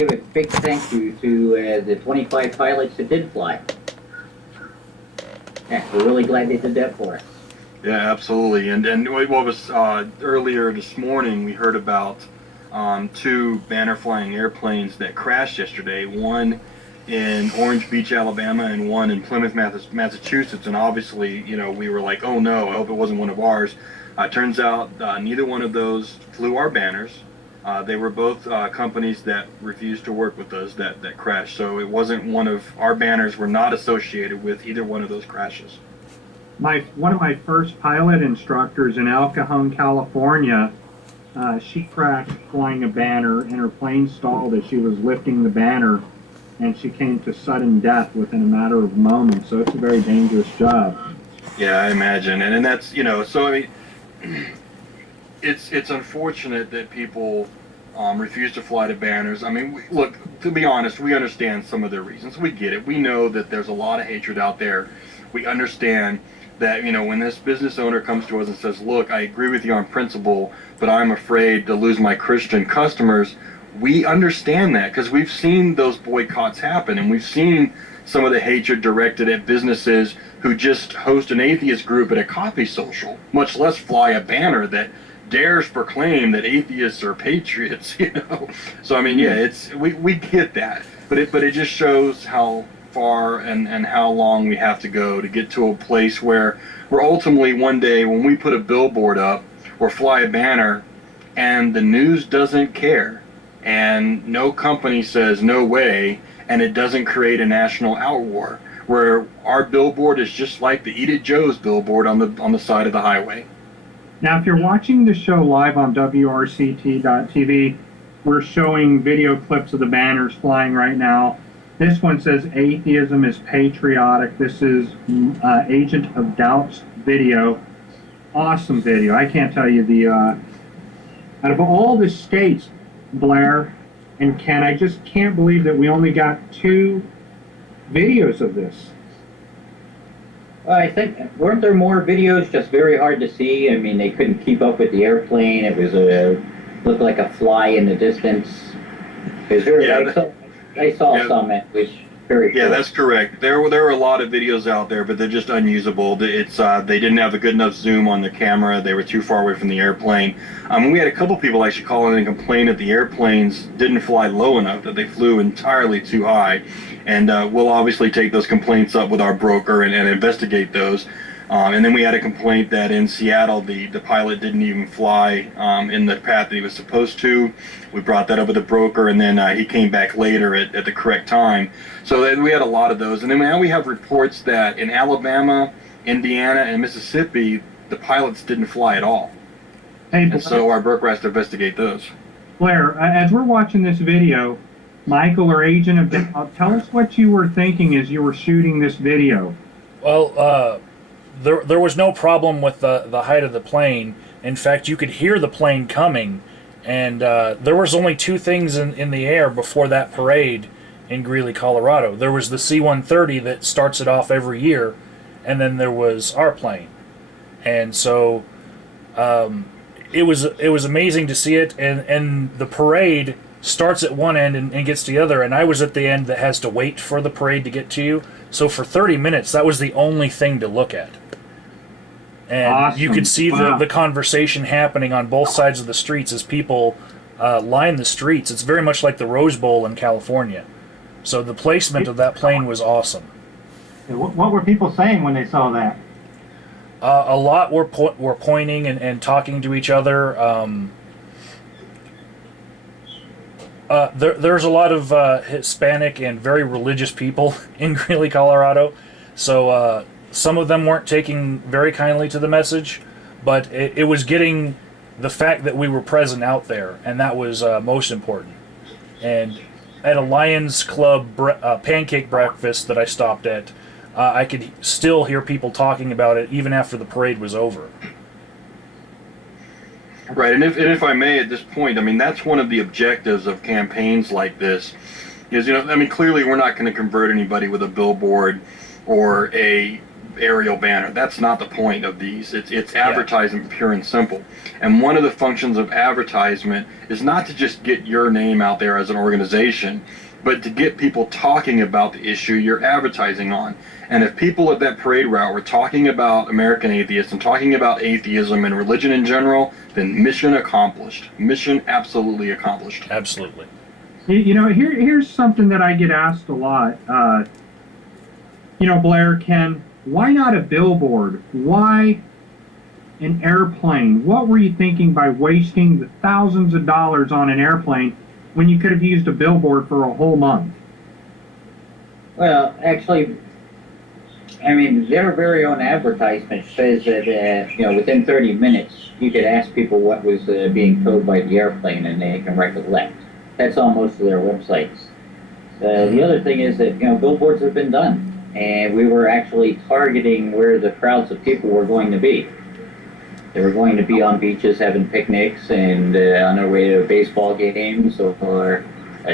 give a big thank you to the 25 pilots that did fly. Yeah, we're really glad they did that for us. Yeah, absolutely. And what was earlier this morning, we heard about two banner flying airplanes that crashed yesterday. One in Orange Beach, Alabama, and one in Plymouth, Massachusetts. And obviously, you know, we were like, oh no, I hope it wasn't one of ours. Turns out neither one of those flew our banners. They were both companies that refused to work with us that crashed. So it wasn't one of our banners were not associated with either one of those crashes. One of my first pilot instructors in El Cajon, California, she crashed flying a banner and her plane stalled as she was lifting the banner, and she came to sudden death within a matter of moments. So it's a very dangerous job. Yeah, I imagine, and that's, you know, so I mean, it's unfortunate that people refuse to fly the banners. I mean, look, to be honest, we understand some of their reasons. We get it. We know that there's a lot of hatred out there. We understand that, you know, when this business owner comes to us and says, look, I agree with you on principle, but I'm afraid to lose my Christian customers, we understand that because we've seen those boycotts happen, and we've seen some of the hatred directed at businesses who just host an atheist group at a coffee social, much less fly a banner that dares proclaim that atheists are patriots, you know. So I mean, yeah, we get that, but it just shows how far and how long we have to go to get to a place where we're ultimately one day when we put a billboard up or fly a banner and the news doesn't care and no company says no way, and it doesn't create a national outwar where our billboard is just like the Eat It Joe's billboard on the side of the highway. Now, if you're watching the show live on WRCT.tv, we're showing video clips of the banners flying right now. This one says atheism is patriotic. This is Agent of Doubt's video. Awesome video. I can't tell you the out of all the states, Blair and Ken, I just can't believe that we only got 2 videos of this. I think, weren't there more videos just very hard to see? I mean, they couldn't keep up with the airplane. It was looked like a fly in the distance. I saw some, it was very cool. Yeah, that's correct. There were a lot of videos out there, but they're just unusable. They didn't have a good enough zoom on the camera. They were too far away from the airplane. We had a couple people actually call in and complain that the airplanes didn't fly low enough, that they flew entirely too high. And we'll obviously take those complaints up with our broker and investigate those. And then we had a complaint that in Seattle, the pilot didn't even fly in the path that he was supposed to. We brought that up with the broker, and then he came back later at the correct time. So then we had a lot of those. And then now we have reports that in Alabama, Indiana, and Mississippi, the pilots didn't fly at all. Hey, and so our broker has to investigate those. Blair, as we're watching this video, Michael or Agent of Doubt, tell us what you were thinking as you were shooting this video. Well, there was no problem with the height of the plane. In fact, you could hear the plane coming, and there was only 2 things in the air before that parade in Greeley, Colorado. There was the C-130 that starts it off every year, and then there was our plane. And so it was amazing to see it, and the parade starts at one end and gets to the other, and I was at the end that has to wait for the parade to get to you. So for 30 minutes, that was the only thing to look at. And awesome. You could see the conversation happening on both sides of the streets as people line the streets. It's very much like the Rose Bowl in California. So the placement of that plane was awesome. What were people saying when they saw that? A lot were pointing and talking to each other. There's a lot of Hispanic and very religious people in Greeley, Colorado. So some of them weren't taking very kindly to the message, but it was getting the fact that we were present out there, and that was most important. And at a Lions Club pancake breakfast that I stopped at, I could still hear people talking about it even after the parade was over. Right, and if I may at this point, I mean, that's one of the objectives of campaigns like this, is, you know, I mean, clearly we're not going to convert anybody with a billboard or a aerial banner. That's not the point of these. It's advertisement, pure and simple. And one of the functions of advertisement is not to just get your name out there as an organization, but to get people talking about the issue you're advertising on. And if people at that parade route were talking about American atheists and talking about atheism and religion in general, then mission accomplished. Mission absolutely accomplished. Absolutely. You know, here's something that I get asked a lot. You know, Blair, Ken, why not a billboard? Why an airplane? What were you thinking by wasting the thousands of dollars on an airplane when you could have used a billboard for a whole month? Well, actually, I mean, their very own advertisement says that, you know, within 30 minutes, you could ask people what was being towed by the airplane and they can recollect. That's on most of their websites. The other thing is that, you know, billboards have been done, and we were actually targeting where the crowds of people were going to be. They were going to be on beaches having picnics and on their way to baseball games or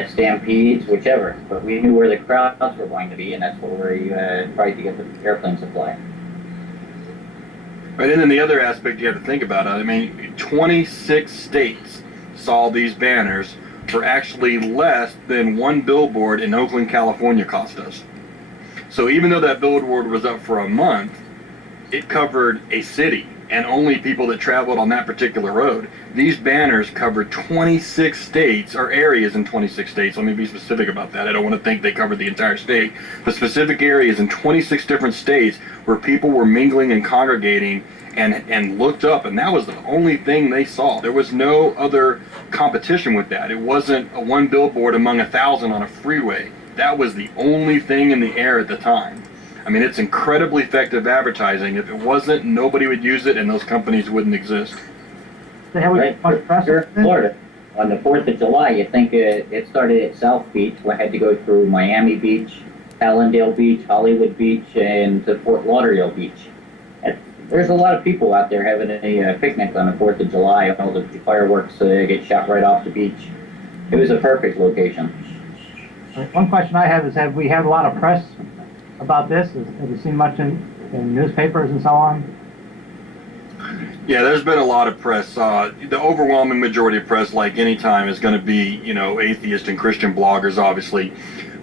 stampedes, whichever. But we knew where the crowds were going to be, and that's where we tried to get the airplane supply. Right, and then the other aspect you have to think about, I mean, 26 states saw these banners for actually less than one billboard in Oakland, California cost us. So even though that billboard was up for a month, it covered a city and only people that traveled on that particular road. These banners covered 26 states, or areas in 26 states. Let me be specific about that. I don't want to think they covered the entire state, but specific areas in 26 different states where people were mingling and congregating and looked up, and that was the only thing they saw. There was no other competition with that. It wasn't a one billboard among 1,000 on a freeway. That was the only thing in the air at the time. I mean, it's incredibly effective advertising. If it wasn't, nobody would use it, and those companies wouldn't exist. Right, here in Florida, on the 4th of July, you think it started at South Beach. We had to go through Miami Beach, Hallandale Beach, Hollywood Beach, and to Fort Lauderdale Beach. There's a lot of people out there having a picnic on the 4th of July. All the fireworks get shot right off the beach. It was a perfect location. One question I have is, have we had a lot of press about this? Have you seen much in newspapers and so on? Yeah, there's been a lot of press. The overwhelming majority of press, like any time, is going to be, you know, atheist and Christian bloggers, obviously.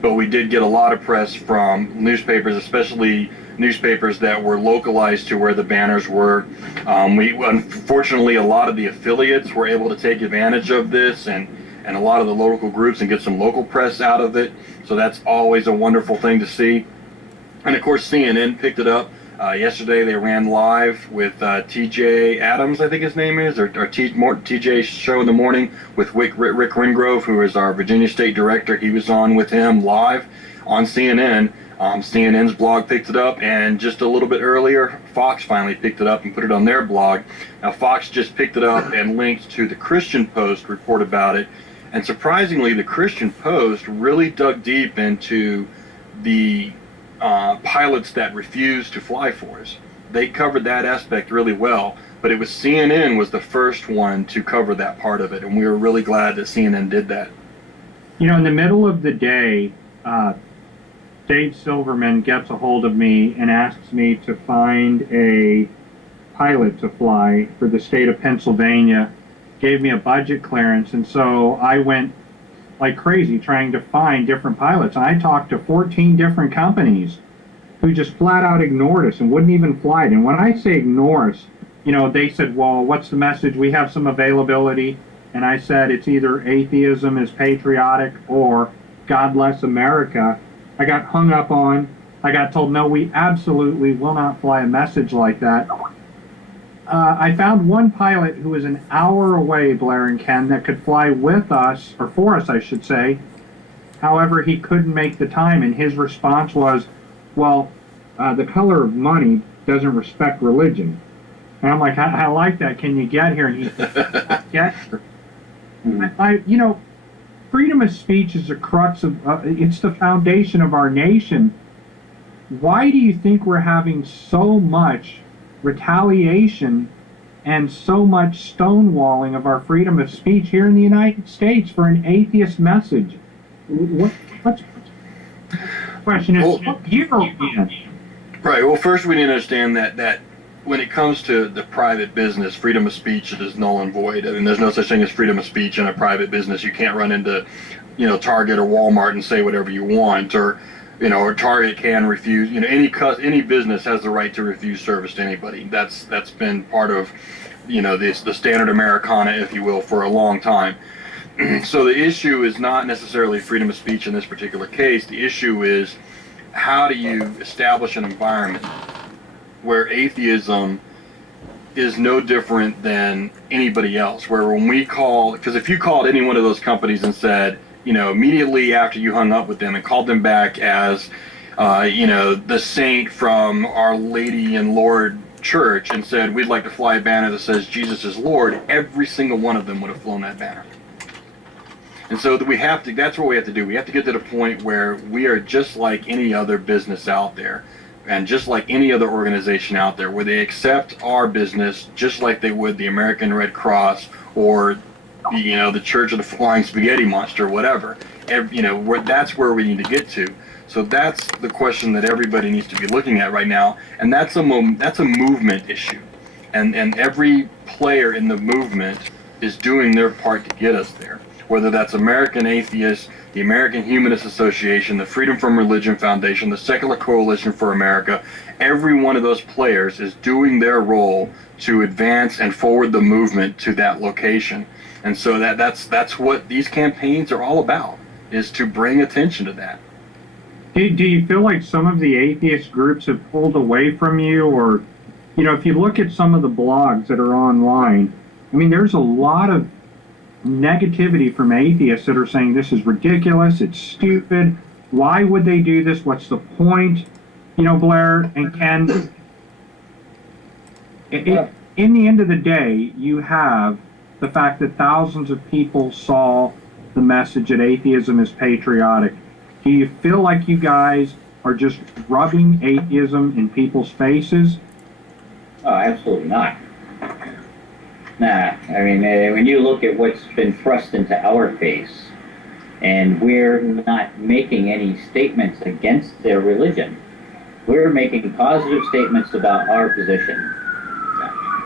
But we did get a lot of press from newspapers, especially newspapers that were localized to where the banners were. Unfortunately, a lot of the affiliates were able to take advantage of this, and a lot of the local groups, and get some local press out of it. So that's always a wonderful thing to see. And of course, CNN picked it up. Yesterday they ran live with TJ Adams, I think his name is, or TJ Show in the Morning with Rick Rengrove, who is our Virginia State Director. He was on with him live on CNN. CNN's blog picked it up, and just a little bit earlier, Fox finally picked it up and put it on their blog. Now, Fox just picked it up and linked to the Christian Post report about it. And surprisingly, the Christian Post really dug deep into the pilots that refused to fly for us. They covered that aspect really well, but it was CNN was the first one to cover that part of it, and we were really glad that CNN did that. You know, in the middle of the day, Dave Silverman gets a hold of me and asks me to find a pilot to fly for the state of Pennsylvania, gave me a budget clearance, and so I went like crazy trying to find different pilots. And I talked to 14 different companies who just flat out ignored us and wouldn't even fly it. And when I say ignore us, you know, they said, well, what's the message? We have some availability. And I said, it's either atheism is patriotic or God bless America. I got hung up on. I got told, no, we absolutely will not fly a message like that. I found one pilot who was an hour away, Blair and Ken, that could fly with us, or for us, I should say. However, he couldn't make the time, and his response was, well, the color of money doesn't respect religion. And I'm like, I like that. Can you get here? And he said, get here. You know, freedom of speech is the crux of, it's the foundation of our nation. Why do you think we're having so much retaliation and so much stonewalling of our freedom of speech here in the United States for an atheist message? What's the question is, what year are we in? Right. Well, first we need to understand that when it comes to the private business, freedom of speech is null and void. I mean, there's no such thing as freedom of speech in a private business. You can't run into, Target or Walmart and say whatever you want, or or Target can refuse. Any business has the right to refuse service to anybody. That's been part of, the standard Americana, if you will, for a long time. So the issue is not necessarily freedom of speech in this particular case. The issue is, how do you establish an environment where atheism is no different than anybody else? Where when we call, because if you called any one of those companies and said, immediately after you hung up with them and called them back as, the saint from Our Lady and Lord Church and said, we'd like to fly a banner that says Jesus is Lord, every single one of them would have flown that banner. And so that's what we have to do. We have to get to the point where we are just like any other business out there, and just like any other organization out there, where they accept our business just like they would the American Red Cross or the Church of the Flying Spaghetti Monster, whatever. That's where we need to get to. So that's the question that everybody needs to be looking at right now, and that's a movement issue, and every player in the movement is doing their part to get us there. Whether that's American Atheists, the American Humanist Association, the Freedom from Religion Foundation, the Secular Coalition for America, every one of those players is doing their role to advance and forward the movement to that location. And so that's what these campaigns are all about, is to bring attention to that. Do you feel like some of the atheist groups have pulled away from you? Or, if you look at some of the blogs that are online, I mean, there's a lot of negativity from atheists that are saying this is ridiculous, it's stupid, why would they do this, what's the point? Blair and Ken, in the end of the day, you have the fact that thousands of people saw the message that atheism is patriotic. Do you feel like you guys are just rubbing atheism in people's faces? Oh, absolutely not. Nah, I mean, when you look at what's been thrust into our face, and we're not making any statements against their religion, we're making positive statements about our position.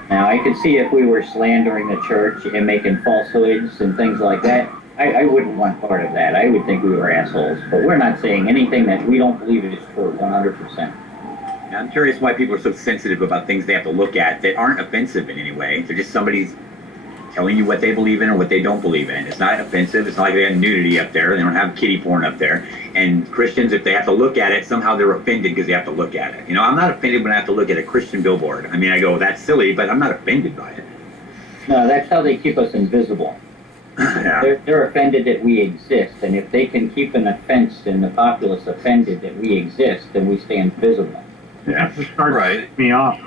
Now, I could see if we were slandering the church and making falsehoods and things like that, I wouldn't want part of that. I would think we were assholes, but we're not saying anything that we don't believe is true, 100%. I'm curious why people are so sensitive about things they have to look at that aren't offensive in any way. They're just somebody's telling you what they believe in or what they don't believe in. It's not offensive. It's not like they have nudity up there. They don't have kiddie porn up there. And Christians, if they have to look at it, somehow they're offended because they have to look at it. I'm not offended when I have to look at a Christian billboard. I mean, I go, that's silly, but I'm not offended by it. No, that's how they keep us invisible. Yeah. They're offended that we exist, and if they can keep an offense and the populace offended that we exist, then we stay invisible. Yeah, it starts Right. me off.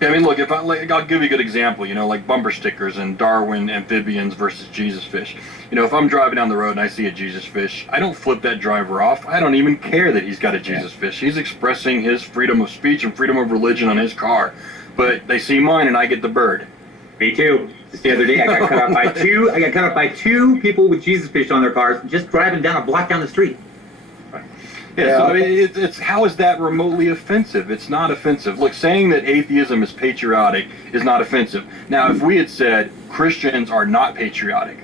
I mean, look, I'll give you a good example, like bumper stickers and Darwin amphibians versus Jesus fish. If I'm driving down the road and I see a Jesus fish, I don't flip that driver off. I don't even care that he's got a Jesus fish. He's expressing his freedom of speech and freedom of religion on his car. But they see mine and I get the bird. Me too. Just the other day, I got cut off by two. I got cut off by two people with Jesus fish on their cars, just driving down a block down the street. Yeah, so I mean, it's how is that remotely offensive? It's not offensive. Look, saying that atheism is patriotic is not offensive. Now, if we had said Christians are not patriotic,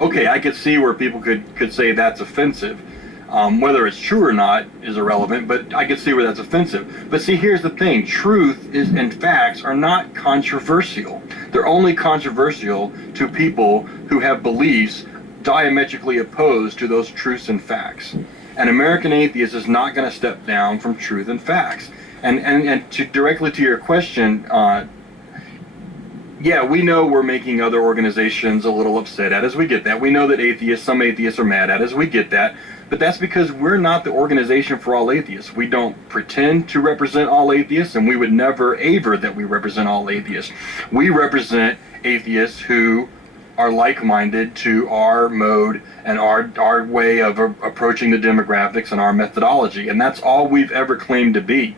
okay, I could see where people could say that's offensive. Whether it's true or not is irrelevant, but I could see where that's offensive. But see, here's the thing. Truth and facts are not controversial. They're only controversial to people who have beliefs diametrically opposed to those truths and facts. An American atheist is not going to step down from truth and facts. And directly to your question, yeah, we know we're making other organizations a little upset at us. We get that. We know that some atheists are mad at us. We get that. But that's because we're not the organization for all atheists. We don't pretend to represent all atheists, and we would never aver that we represent all atheists. We represent atheists who are like-minded to our mode and our way of approaching the demographics and our methodology, and that's all we've ever claimed to be.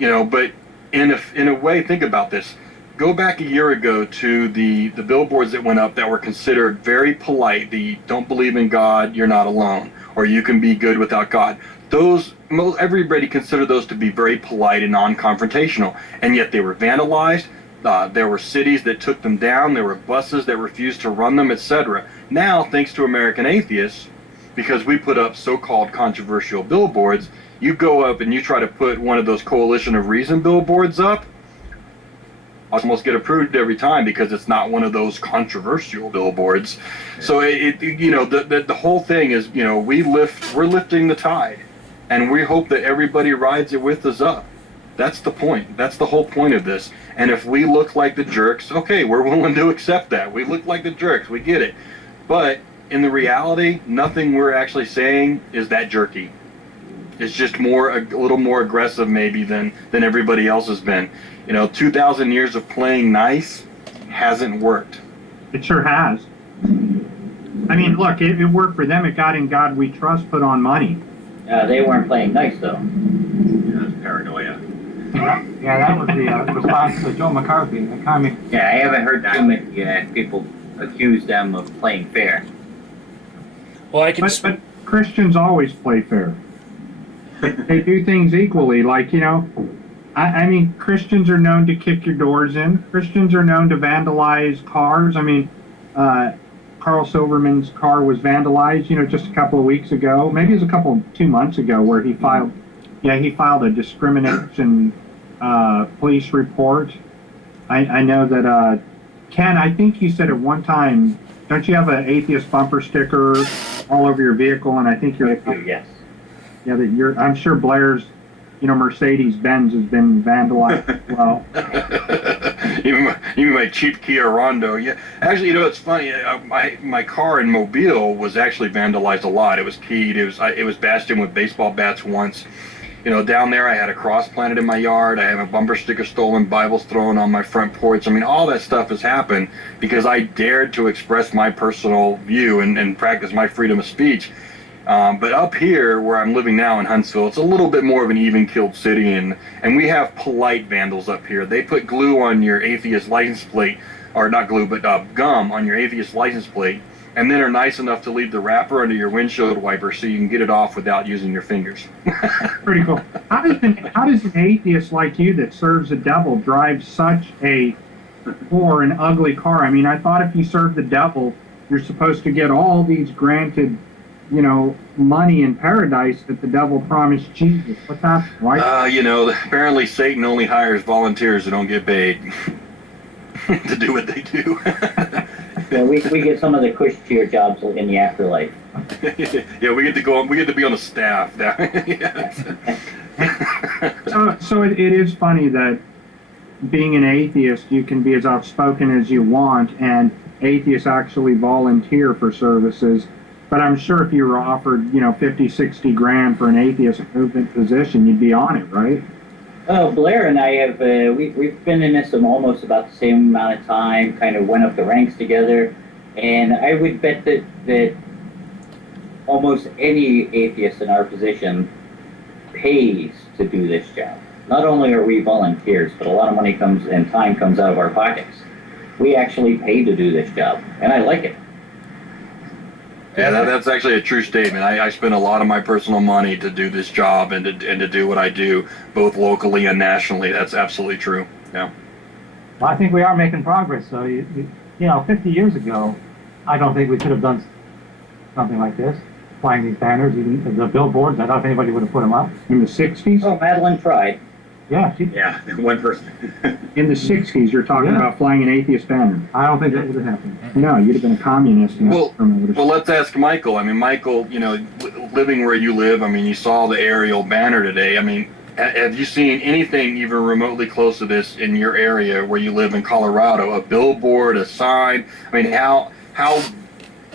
But in a way, think about this. Go back a year ago to the billboards that went up that were considered very polite. The "Don't believe in God, you're not alone," or "You can be good without God." everybody considered those to be very polite and non-confrontational, and yet they were vandalized. There were cities that took them down. There were buses that refused to run them, etc. Now, thanks to American Atheists, because we put up so-called controversial billboards, you go up and you try to put one of those Coalition of Reason billboards up, almost get approved every time because it's not one of those controversial billboards. So the whole thing is, we're lifting the tide, and we hope that everybody rides it with us up. That's the point. That's the whole point of this. And if we look like the jerks, okay, we're willing to accept that. We look like the jerks. We get it. But in the reality, nothing we're actually saying is that jerky. It's just a little more aggressive maybe than everybody else has been. 2,000 years of playing nice hasn't worked. It sure has. I mean, look, it worked for them. It got In God We Trust put on money. They weren't playing nice, though. Yeah, that's paranoia. Yeah, that was the response to Joe McCarthy. Yeah, I haven't heard too many people accuse them of playing fair. Well, I can. But Christians always play fair. They do things equally. Like, I mean, Christians are known to kick your doors in. Christians are known to vandalize cars. I mean, Carl Silverman's car was vandalized, just a couple of weeks ago. Maybe it was 2 months ago, where he filed a discrimination police report. I know that Ken, I think you said at one time, don't you have an atheist bumper sticker all over your vehicle? And I think Yes. Yeah, I'm sure Blair's, Mercedes-Benz has been vandalized as well. Even my cheap Kia Rondo. Yeah, actually, it's funny. My car in Mobile was actually vandalized a lot. It was keyed. It was bashed in with baseball bats once. Down there I had a cross planted in my yard. I have a bumper sticker stolen, Bibles thrown on my front porch. I mean, all that stuff has happened because I dared to express my personal view and practice my freedom of speech. But up here, where I'm living now in Huntsville, it's a little bit more of an even-keeled city, and we have polite vandals up here. They put glue on your atheist license plate, or not glue, but gum on your atheist license plate, and then are nice enough to leave the wrapper under your windshield wiper so you can get it off without using your fingers. Pretty cool. How does an atheist like you that serves the devil drive such a poor and ugly car? I mean, I thought if you serve the devil, you're supposed to get all these granted money in paradise that the devil promised Jesus. What's happening? Why? Apparently Satan only hires volunteers who don't get paid to do what they do. Yeah, we get some of the cushier jobs in the afterlife. Yeah, we get to be on the staff. So it is funny that being an atheist, you can be as outspoken as you want, and atheists actually volunteer for services. But I'm sure if you were offered, 50, 60 grand for an atheist movement position, you'd be on it, right? Oh, Blair and I have, we've been in this almost about the same amount of time, kind of went up the ranks together, and I would bet that almost any atheist in our position pays to do this job. Not only are we volunteers, but a lot of money and time comes out of our pockets. We actually pay to do this job, and I like it. Yeah, that's actually a true statement. I spend a lot of my personal money to do this job and to do what I do, both locally and nationally. That's absolutely true. Yeah. Well, I think we are making progress. So, 50 years ago, I don't think we could have done something like this, flying these banners, even the billboards. I don't know if anybody would have put them up. In the 60s? Oh, Madeline tried. Yeah, Yeah, one person. In the 60s, you're talking about flying an atheist banner. I don't think that would have happened. No, you'd have been a communist. Well, let's ask Michael. I mean, Michael, living where you live, I mean, you saw the aerial banner today. I mean, have you seen anything even remotely close to this in your area where you live in Colorado? A billboard, a sign? I mean, how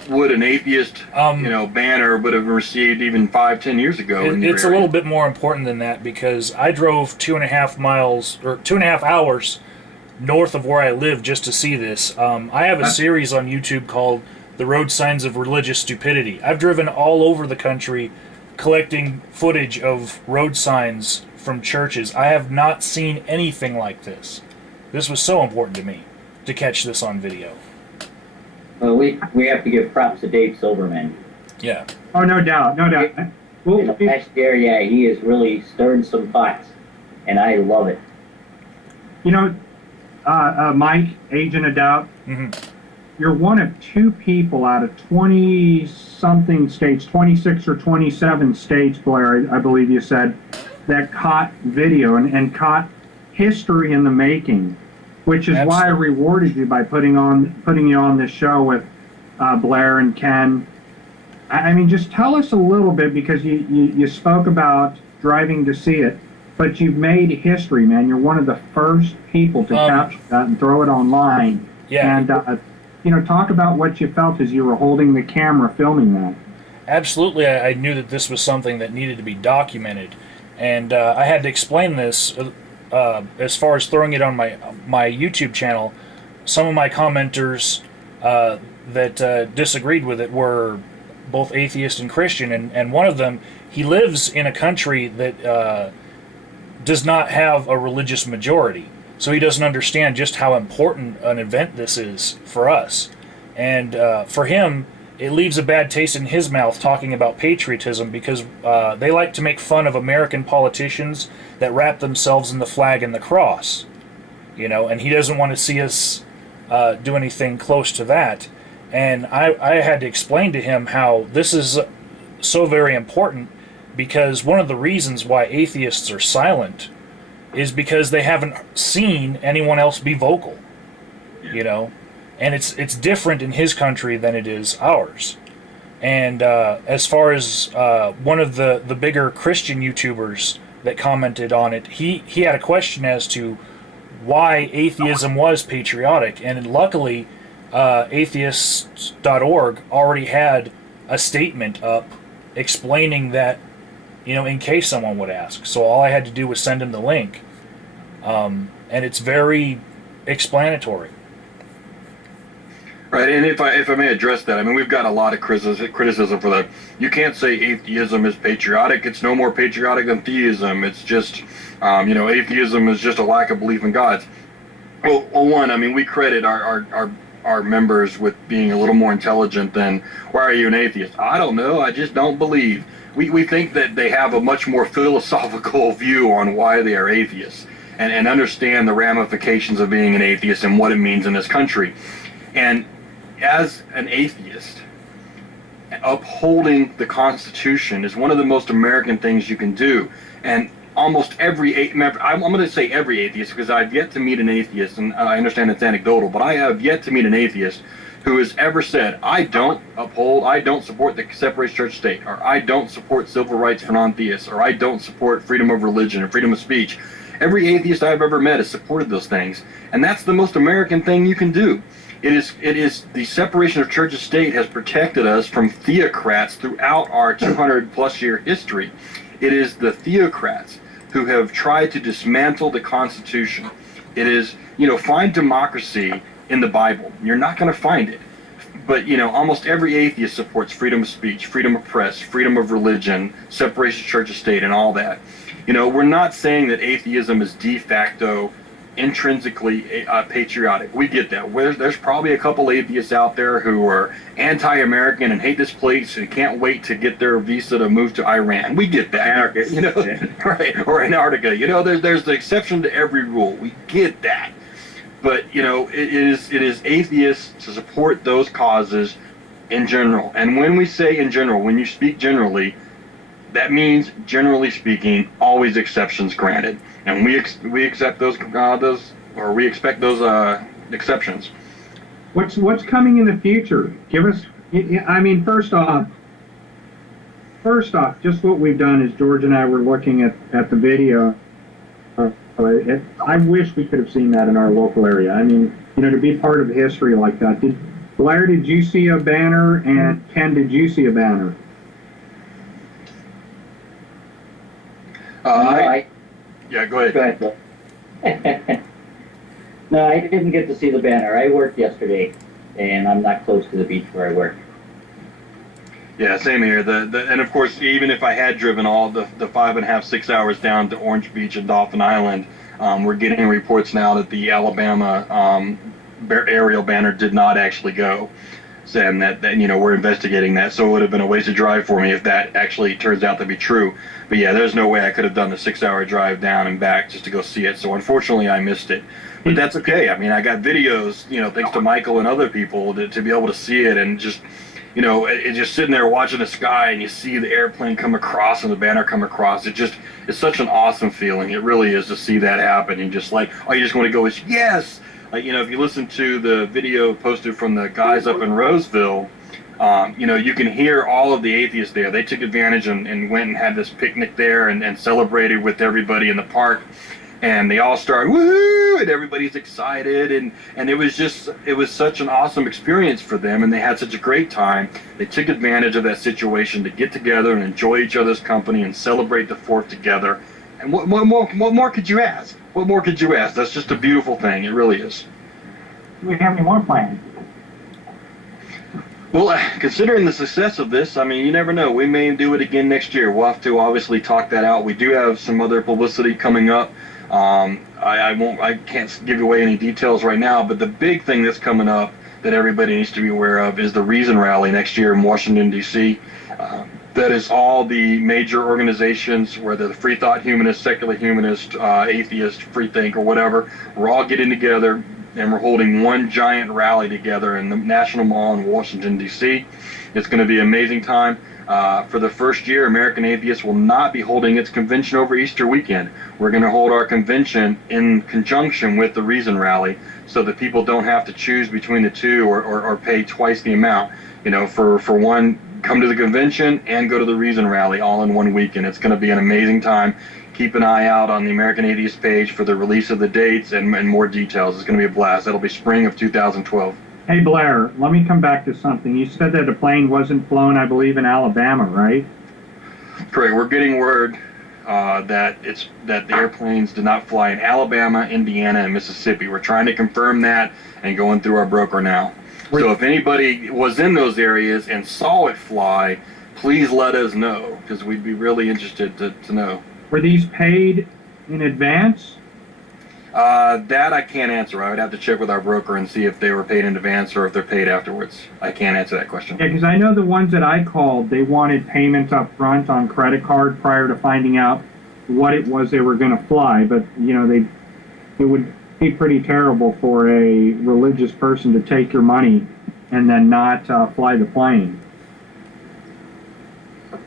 would an atheist, banner would have received even 5-10 years ago? It's a little bit more important than that because I drove 2.5 hours north of where I live just to see this. I have a series on YouTube called The Road Signs of Religious Stupidity. I've driven all over the country collecting footage of road signs from churches. I have not seen anything like this. This was so important to me to catch this on video. Well, we have to give props to Dave Silverman. Yeah. Oh, no doubt, no doubt. in the past year, yeah, he has really stirred some pots, and I love it. You know, Mike, Agent of Doubt, Hmm. you're one of two people out of 20-something states, 26 or 27 states, Blair, I believe you said, that caught video and caught history in the making, which is why I Absolutely. rewarded you by putting you on this show with Blair and Ken. I mean, just tell us a little bit, because you spoke about driving to see it, but you've made history, man. You're one of the first people to capture that and throw it online. Yeah. And, you know, talk about what you felt as you were holding the camera filming that. Absolutely, I knew that this was something that needed to be documented, and I had to explain this as far as throwing it on my YouTube channel. Some of my commenters that disagreed with it were both atheist and Christian, and one of them, he lives in a country that does not have a religious majority, so he doesn't understand just how important an event this is for us. And for him, it leaves a bad taste in his mouth talking about patriotism, because they like to make fun of American politicians that wrap themselves in the flag and the cross, you know, and he doesn't want to see us do anything close to that. And I had to explain to him how this is so very important, because one of the reasons why atheists are silent is because they haven't seen anyone else be vocal, you know, and it's different in his country than it is ours. And as far as one of the bigger Christian YouTubers that commented on it, he had a question as to why atheism was patriotic, and luckily Atheists.org already had a statement up explaining that, you know, in case someone would ask. So all I had to do was send him the link, and it's very explanatory. Right, and if I may address that, I mean, we've got a lot of criticism for that. You can't say atheism is patriotic. It's no more patriotic than theism. It's just, atheism is just a lack of belief in gods. Well, one, I mean, we credit our members with being a little more intelligent than, why are you an atheist? I don't know, I just don't believe. We think that they have a much more philosophical view on why they are atheists, and understand the ramifications of being an atheist and what it means in this country. And as an atheist, upholding the Constitution is one of the most American things you can do. And almost every I'm going to say every atheist, because I've yet to meet an atheist, and I understand it's anecdotal, but I have yet to meet an atheist who has ever said, I don't support the separation church-state, or I don't support civil rights for non-theists, or I don't support freedom of religion or freedom of speech. Every atheist I've ever met has supported those things, and that's the most American thing you can do. It is the separation of church and state has protected us from theocrats throughout our 200-plus year history. It is the theocrats who have tried to dismantle the Constitution. It is, find democracy in the Bible. You're not going to find it. But, almost every atheist supports freedom of speech, freedom of press, freedom of religion, separation of church and state, and all that. We're not saying that atheism is de facto intrinsically patriotic. We get that. There's probably a couple atheists out there who are anti-American and hate this place and can't wait to get their visa to move to Iran. We get that. Anarchists. Right, or Antarctica. There's the exception to every rule. We get that. But, it is atheists to support those causes in general. And when we say in general, when you speak generally, that means, generally speaking, always exceptions granted. And we accept those we expect those exceptions. What's coming in the future? Give us. I mean, first off, just what we've done is George and I were looking at the video. I wish we could have seen that in our local area. I mean, to be part of history like that. Blair, did you see a banner? And Ken, did you see a banner? Yeah, go ahead. Go ahead. No, I didn't get to see the banner. I worked yesterday, and I'm not close to the beach where I work. Yeah, same here. And of course, even if I had driven all the 5.5, 6 hours down to Orange Beach and Dauphin Island, we're getting reports now that the Alabama aerial banner did not actually go. saying that we're investigating that, so it would have been a wasted drive for me if that actually turns out to be true. But yeah, there's no way I could have done the 6-hour drive down and back just to go see it. So unfortunately, I missed it. But that's okay. I mean, I got videos, thanks to Michael and other people, to be able to see it, and just, it's just sitting there watching the sky, and you see the airplane come across and the banner come across. It's such an awesome feeling. It really is, to see that happen. And just like, all you just want to go is, yes! Like, if you listen to the video posted from the guys up in Roseville, you can hear all of the atheists there. They took advantage and went and had this picnic there and celebrated with everybody in the park. And they all started, woohoo, and everybody's excited. And it was such an awesome experience for them, and they had such a great time. They took advantage of that situation to get together and enjoy each other's company and celebrate the 4th together. And what more could you ask? What more could you ask? That's just a beautiful thing. It really is. Do we have any more plans? Well, considering the success of this, I mean, you never know. We may do it again next year. We'll have to obviously talk that out. We do have some other publicity coming up. I can't give away any details right now, but the big thing that's coming up that everybody needs to be aware of is the Reason Rally next year in Washington, D.C. That is all the major organizations, whether the free thought humanist, secular humanist, atheist, free think, or whatever. We're all getting together, and we're holding one giant rally together in the National Mall in Washington, D.C. It's going to be an amazing time. For the first year, American Atheists will not be holding its convention over Easter weekend. We're going to hold our convention in conjunction with the Reason Rally, so that people don't have to choose between the two or pay twice the amount. For one, come to the convention and go to the Reason Rally all in one weekend. It's going to be an amazing time. Keep an eye out on the American Atheist page for the release of the dates and more details. It's going to be a blast. That'll be spring of 2012. Hey, Blair, let me come back to something. You said that a plane wasn't flown, I believe, in Alabama, right? Correct. We're getting word that the airplanes did not fly in Alabama, Indiana, and Mississippi. We're trying to confirm that and going through our broker now. So if anybody was in those areas and saw it fly, please let us know, because we'd be really interested to know. Were these paid in advance? That I can't answer. I would have to check with our broker and see if they were paid in advance or if they're paid afterwards. I can't answer that question. Yeah, because I know the ones that I called, they wanted payment up front on credit card prior to finding out what it was they were going to fly. But, it would be pretty terrible for a religious person to take your money and then not fly the plane.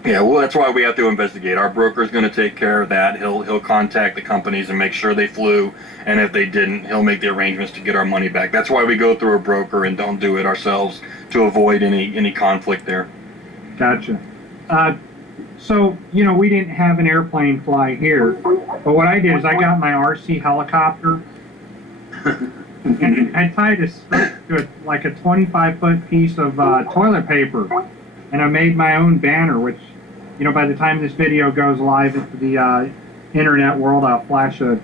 Yeah, well, that's why we have to investigate. Our broker's going to take care of that. He'll contact the companies and make sure they flew, and if they didn't, he'll make the arrangements to get our money back. That's why we go through a broker and don't do it ourselves, to avoid any conflict there. Gotcha. So, we didn't have an airplane fly here, but what I did is I got my RC helicopter, and I tied a strip to it, like a 25-foot piece of toilet paper, and I made my own banner, which, by the time this video goes live into the internet world, I'll flash a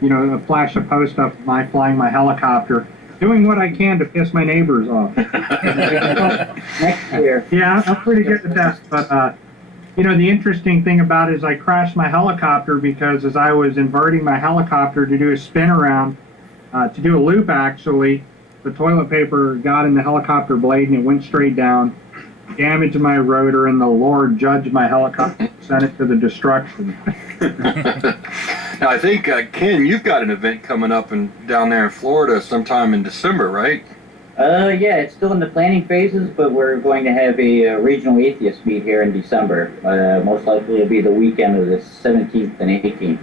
post of my flying my helicopter, doing what I can to piss my neighbors off. Next year. Yeah, I'm pretty good at that, but the interesting thing about it is I crashed my helicopter because as I was inverting my helicopter to do a spin around, to do a loop actually, the toilet paper got in the helicopter blade and it went straight down, damaged my rotor, and the Lord judged my helicopter, sent it to the destruction. Now, I think, Ken, you've got an event coming up down there in Florida sometime in December, right? Yeah, it's still in the planning phases, but we're going to have a regional atheist meet here in December. Most likely it'll be the weekend of the 17th and 18th.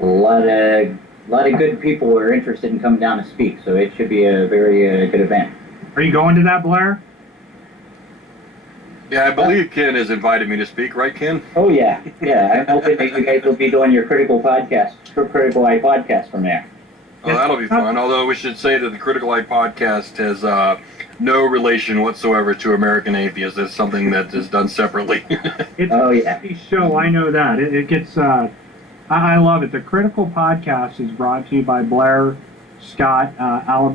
A lot of good people are interested in coming down to speak, so it should be a very good event. Are you going to that, Blair? Yeah, I believe Ken has invited me to speak, right, Ken? Oh yeah. I'm hoping that you guys will be doing your Critical Eye podcast from there. Oh, that'll be fun. Although we should say that the Critical Eye podcast has no relation whatsoever to American Atheists. It's something that is done separately. It's a show, I know that. It gets, I love it. The Critical Podcast is brought to you by Blair Scott.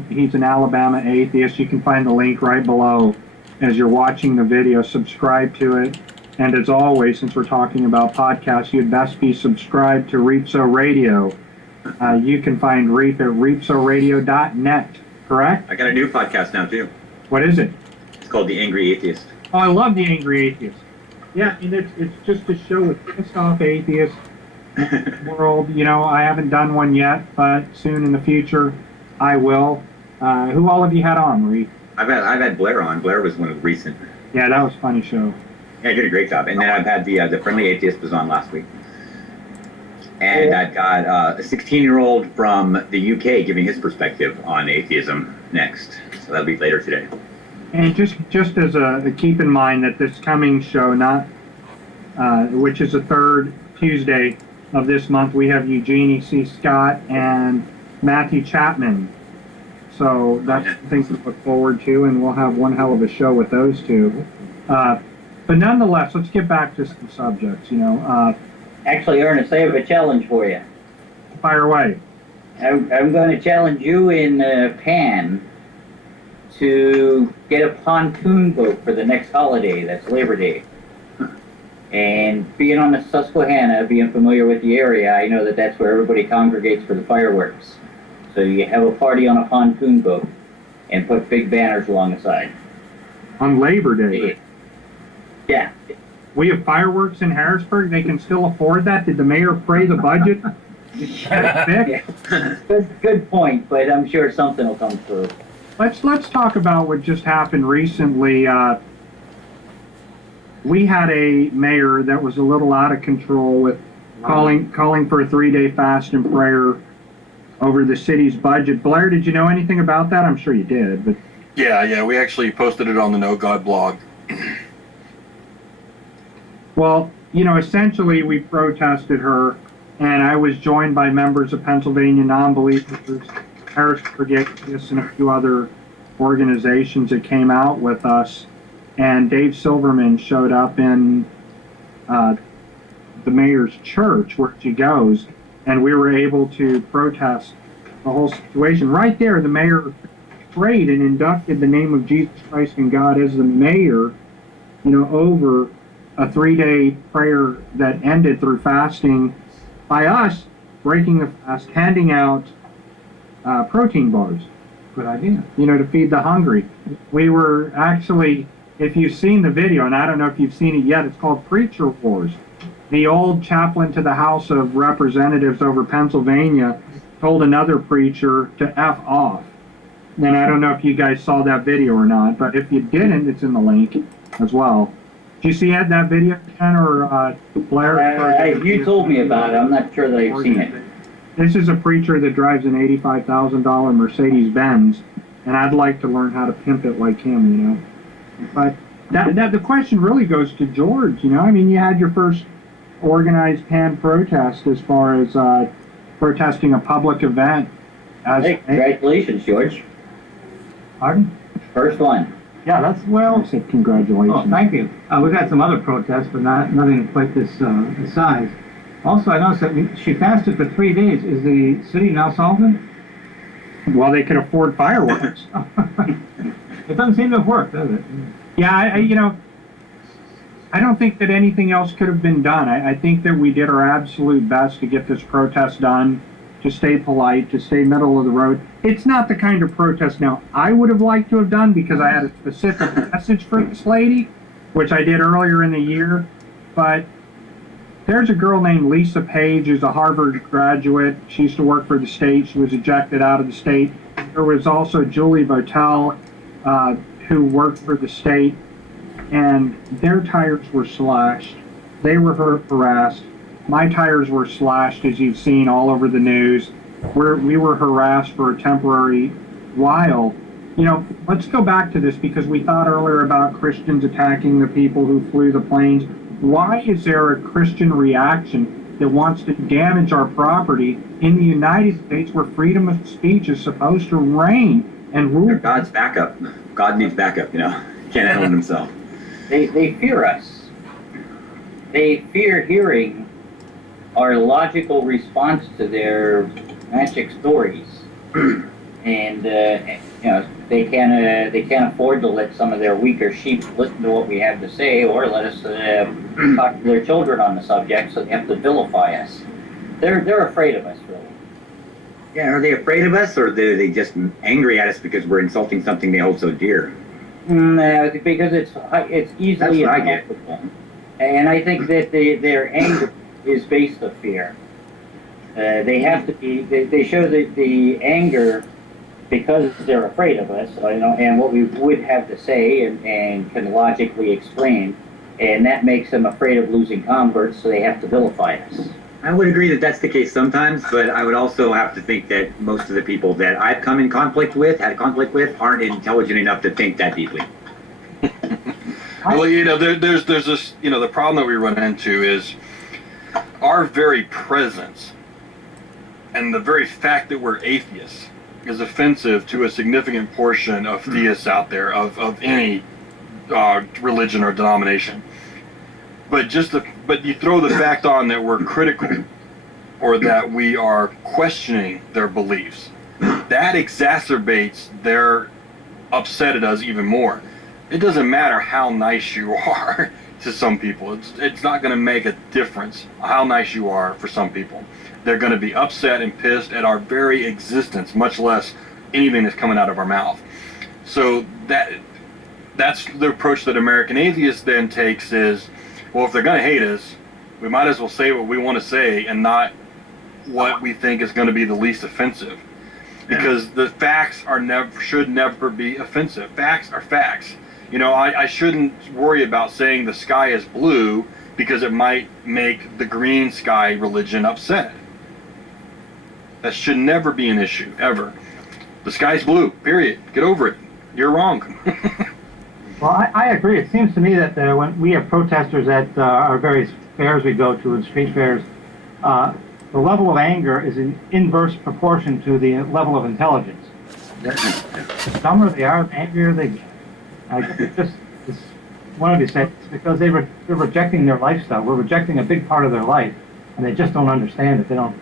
He's an Alabama atheist. You can find the link right below as you're watching the video. Subscribe to it. And as always, since we're talking about podcasts, you'd best be subscribed to Reapso Radio. You can find Reap at reapsoradio.net, correct? I got a new podcast now too. What is it? It's called The Angry Atheist. Oh, I love the angry atheist. Yeah, and it's just a show with pissed off atheists world. You know, I haven't done one yet, but soon in the future I will. Who all have you had on, Marie? I've had Blair on. Blair was one of the recent. Yeah, that was a funny show. Yeah, he did a great job. And then I've had the Friendly Atheist was on last week. And I've got a 16-year-old from the UK giving his perspective on atheism next. So that'll be later today. And just as a keep in mind that this coming show, which is the third Tuesday of this month, we have Eugenie C. Scott and Matthew Chapman. So that's things to look forward to, and we'll have one hell of a show with those two. But nonetheless, let's get back to some subjects. Actually, Ernest, I have a challenge for you. Fire away. I'm going to challenge you in Pan to get a pontoon boat for the next holiday. That's Labor Day. And being on the Susquehanna, being familiar with the area, I know that that's where everybody congregates for the fireworks. So you have a party on a pontoon boat and put big banners along the side. On Labor Day. Yeah. We have fireworks in Harrisburg. They can still afford that. Did the mayor pray the budget? Yeah. Good point, but I'm sure something will come through. Let's talk about what just happened recently. We had a mayor that was a little out of control with calling for a 3-day fast and prayer over the city's budget. Blair, did you know anything about that? I'm sure you did, but Yeah, we actually posted it on the No God blog. well, essentially we protested her, and I was joined by members of Pennsylvania Non-Believers, Harrisburg Atheists, and a few other organizations that came out with us. And Dave Silverman showed up in the mayor's church where she goes, and we were able to protest the whole situation. Right there, the mayor prayed and inducted the name of Jesus Christ and God as the mayor, over a 3-day prayer that ended through fasting by us breaking the fast, handing out protein bars. Good idea. To feed the hungry. We were actually, if you've seen the video, and I don't know if you've seen it yet, it's called Preacher Wars. The old chaplain to the House of Representatives over Pennsylvania told another preacher to F off. And I don't know if you guys saw that video or not, but if you didn't, it's in the link as well. Did you see that video, Ken, or Blair? You told me about it. I'm not sure that I've seen it. This is a preacher that drives an $85,000 Mercedes-Benz, and I'd like to learn how to pimp it like him, But that the question really goes to George, you had your first organized Pan protest as far as protesting a public event. Hey, congratulations, George. Pardon? First one. Yeah, that's I said congratulations. Oh, thank you. We've had some other protests, but nothing quite this size. Also, I noticed that she fasted for 3 days. Is the city now solvent? Well, they could afford fireworks. It doesn't seem to have worked, does it? Yeah, I don't think that anything else could have been done. I think that we did our absolute best to get this protest done, to stay polite, to stay middle of the road. It's not the kind of protest now I would have liked to have done because I had a specific message for this lady, which I did earlier in the year. But there's a girl named Lisa Page who's a Harvard graduate. She used to work for the state. She was ejected out of the state. There was also Julie Botel, who worked for the state, and their tires were slashed. They were harassed. My tires were slashed, as you've seen all over the news. We were harassed for a temporary while. Let's go back to this because we thought earlier about Christians attacking the people who flew the planes. Why is there a Christian reaction that wants to damage our property in the United States where freedom of speech is supposed to reign and rule? They're God's backup. God needs backup, Can't handle it himself. They fear us. They fear hearing our logical response to their magic stories. And they can't afford to let some of their weaker sheep listen to what we have to say, or let us talk to their children on the subject, so they have to vilify us. They're afraid of us, really. Yeah, are they afraid of us, or are they just angry at us because we're insulting something they hold so dear? Because it's easily That's what I get. acceptable. And I think that their anger is based on fear. They have to be, they show the anger because they're afraid of us, and what we would have to say and can logically explain, and that makes them afraid of losing converts, so they have to vilify us. I would agree that that's the case sometimes, but I would also have to think that most of the people that I've come in conflict with, aren't intelligent enough to think that deeply. Well, there's this, the problem that we run into is our very presence and the very fact that we're atheists is offensive to a significant portion of theists out there, of any religion or denomination. But you throw the fact on that we're critical or that we are questioning their beliefs, that exacerbates their upset at us even more. It doesn't matter how nice you are to some people. It's not going to make a difference how nice you are for some people. They're going to be upset and pissed at our very existence, much less anything that's coming out of our mouth. So that's the approach that American Atheist then takes is, well, if they're going to hate us, we might as well say what we want to say and not what we think is going to be the least offensive. Because the facts should never be offensive. Facts are facts. I shouldn't worry about saying the sky is blue because it might make the green sky religion upset. That should never be an issue, ever. The sky's blue, period. Get over it. You're wrong. Well, I agree. It seems to me that when we have protesters at our various fairs we go to and street fairs, the level of anger is in inverse proportion to the level of intelligence. The dumber they are, the angrier they get. It's one of you said, it's because they're rejecting their lifestyle. We're rejecting a big part of their life, and they just don't understand it. They don't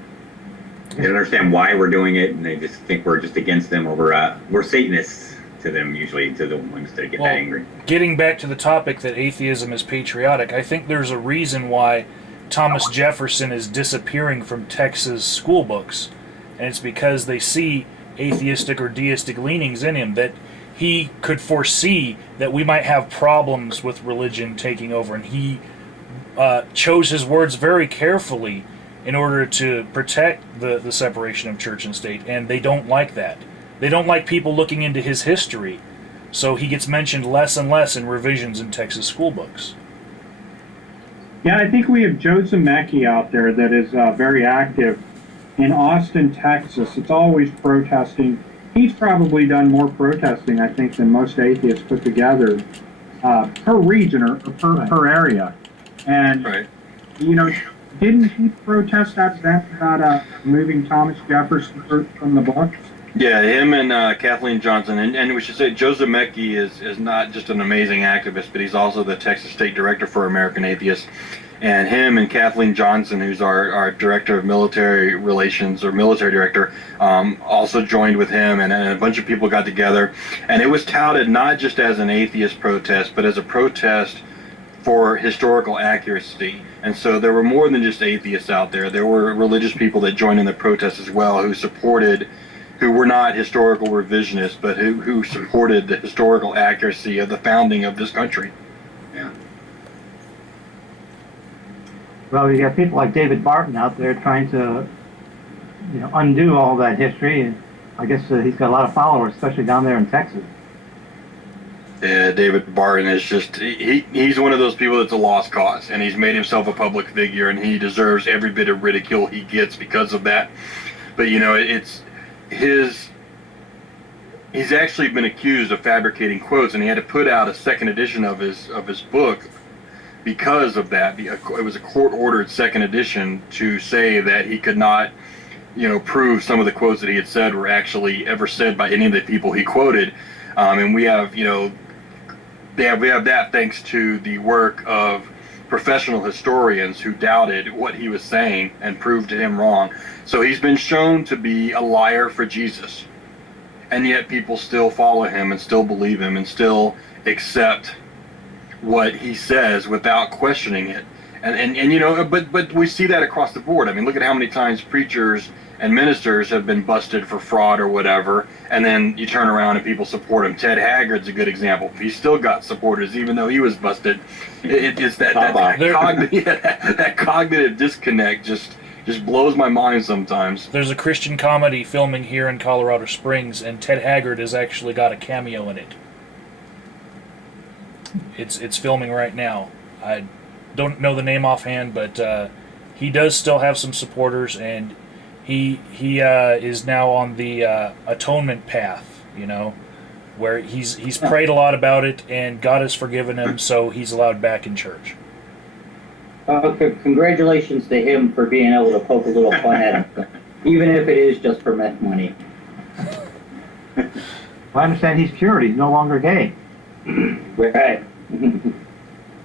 understand why we're doing it, and they just think we're just against them, or we're Satanists to them, usually, to the ones that get that angry. Getting back to the topic that atheism is patriotic, I think there's a reason why Thomas Jefferson is disappearing from Texas school books, and it's because they see atheistic or deistic leanings in him, that he could foresee that we might have problems with religion taking over, and he chose his words very carefully in order to protect the separation of church and state, and they don't like that. They don't like people looking into his history, so he gets mentioned less and less in revisions in Texas school books. Yeah, I think we have Joe Zemecki out there that is very active in Austin, Texas. It's always protesting. He's probably done more protesting, I think, than most atheists put together per region or per area. And, Right. Didn't he protest that about moving Thomas Jefferson from the books? Yeah, him and Kathleen Johnson, and we should say Joe Zemecki is not just an amazing activist, but he's also the Texas State Director for American Atheists. And him and Kathleen Johnson, who's our Director of Military Relations, or Military Director, also joined with him, and a bunch of people got together. And it was touted not just as an atheist protest, but as a protest for historical accuracy. And so there were more than just atheists out there. There were religious people that joined in the protest as well, who were not historical revisionists, but who supported the historical accuracy of the founding of this country. Yeah. Well, you got people like David Barton out there trying to, undo all that history, and I guess he's got a lot of followers, especially down there in Texas. Yeah, David Barton is just, he's one of those people that's a lost cause, and he's made himself a public figure, and he deserves every bit of ridicule he gets because of that. But, he's actually been accused of fabricating quotes, and he had to put out a second edition of his book because of that. It was a court-ordered second edition to say that he could not, prove some of the quotes that he had said were actually ever said by any of the people he quoted. And we have, we have that thanks to the work of professional historians who doubted what he was saying and proved him wrong. So he's been shown to be a liar for Jesus, and yet people still follow him and still believe him and still accept what he says without questioning it. And you know, but we see that across the board. I mean, look at how many times preachers and ministers have been busted for fraud or whatever, and then you turn around and people support him. Ted Haggard's a good example. He's still got supporters even though he was busted. It's that cognitive disconnect just blows my mind sometimes. There's a Christian comedy filming here in Colorado Springs, and Ted Haggard has actually got a cameo in it. It's filming right now. I don't know the name offhand, but he does still have some supporters, and he is now on the atonement path, you know, where he's prayed a lot about it, and God has forgiven him, so he's allowed back in church. Congratulations to him for being able to poke a little fun at him, even if it is just for meth money. Well, I understand he's cured. He's no longer gay. Right.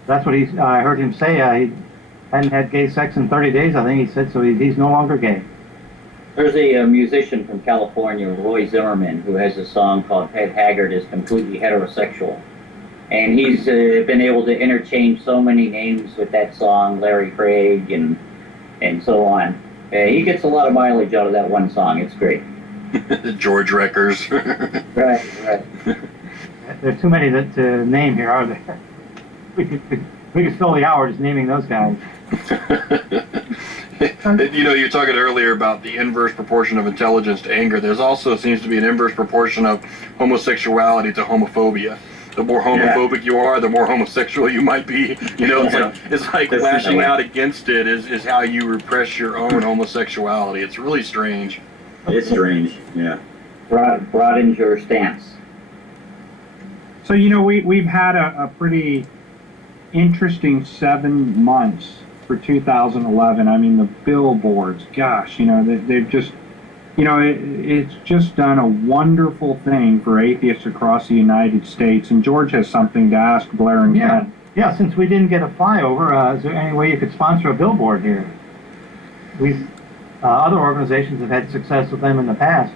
That's what I heard him say. He hadn't had gay sex in 30 days, I think he said, so he's no longer gay. There's a musician from California, Roy Zimmerman, who has a song called Ted Haggard is Completely Heterosexual. And he's been able to interchange so many names with that song, Larry Craig and so on. He gets a lot of mileage out of that one song. It's great. George Wreckers. Right. There are too many to name here, are there? We could fill the hour just naming those guys. You know, you're talking earlier about the inverse proportion of intelligence to anger. There's also seems to be an inverse proportion of homosexuality to homophobia. The more homophobic you are, the more homosexual you might be. You know, it's like lashing out against it is how you repress your own homosexuality. It's really strange. It's strange, yeah. Broadens your stance. So, you know, we've had a pretty interesting 7 months for 2011. I mean, the billboards, gosh, you know, they've just, you know, it's just done a wonderful thing for atheists across the United States. And George has something to ask Blair and Ken. Yeah, since we didn't get a flyover, is there any way you could sponsor a billboard here? Other organizations have had success with them in the past.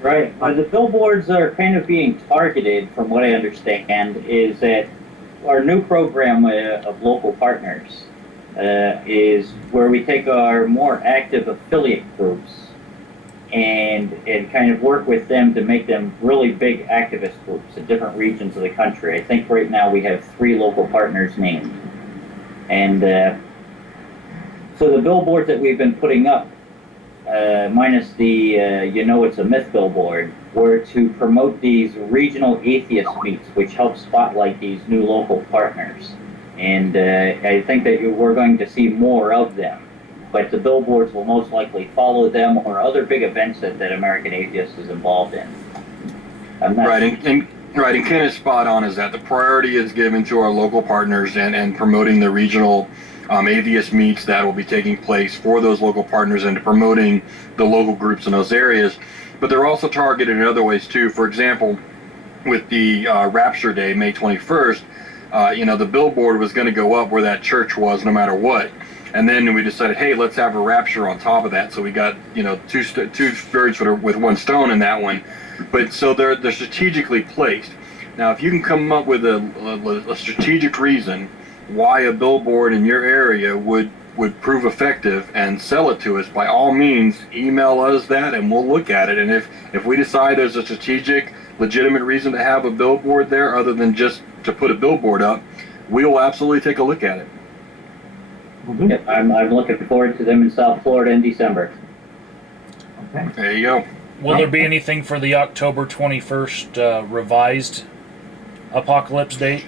Right. The billboards are kind of being targeted, from what I understand, is that our new program of local partners is where we take our more active affiliate groups and kind of work with them to make them really big activist groups in different regions of the country. I think right now we have 3 local partners named. And so the billboards that we've been putting up, minus the you know it's a myth billboard, were to promote these regional atheist meets, which help spotlight these new local partners. And I think that we're going to see more of them. But the billboards will most likely follow them or other big events that American Atheist is involved in. Right, and Ken is spot on, is that the priority is given to our local partners and promoting the regional atheist meets that will be taking place for those local partners and to promoting the local groups in those areas. But they're also targeted in other ways too. For example, with the Rapture Day, May 21st, you know, the billboard was going to go up where that church was no matter what. And then we decided, hey, let's have a rapture on top of that. So we got, you know, two birds with one stone in that one. But so they're strategically placed. Now, if you can come up with a strategic reason why a billboard in your area would prove effective and sell it to us, by all means, email us that and we'll look at it. And if we decide there's a strategic, legitimate reason to have a billboard there other than just to put a billboard up, we will absolutely take a look at it. Yep, I'm looking forward to them in South Florida in December. Okay. There you go. Will there be anything for the October 21st revised apocalypse date?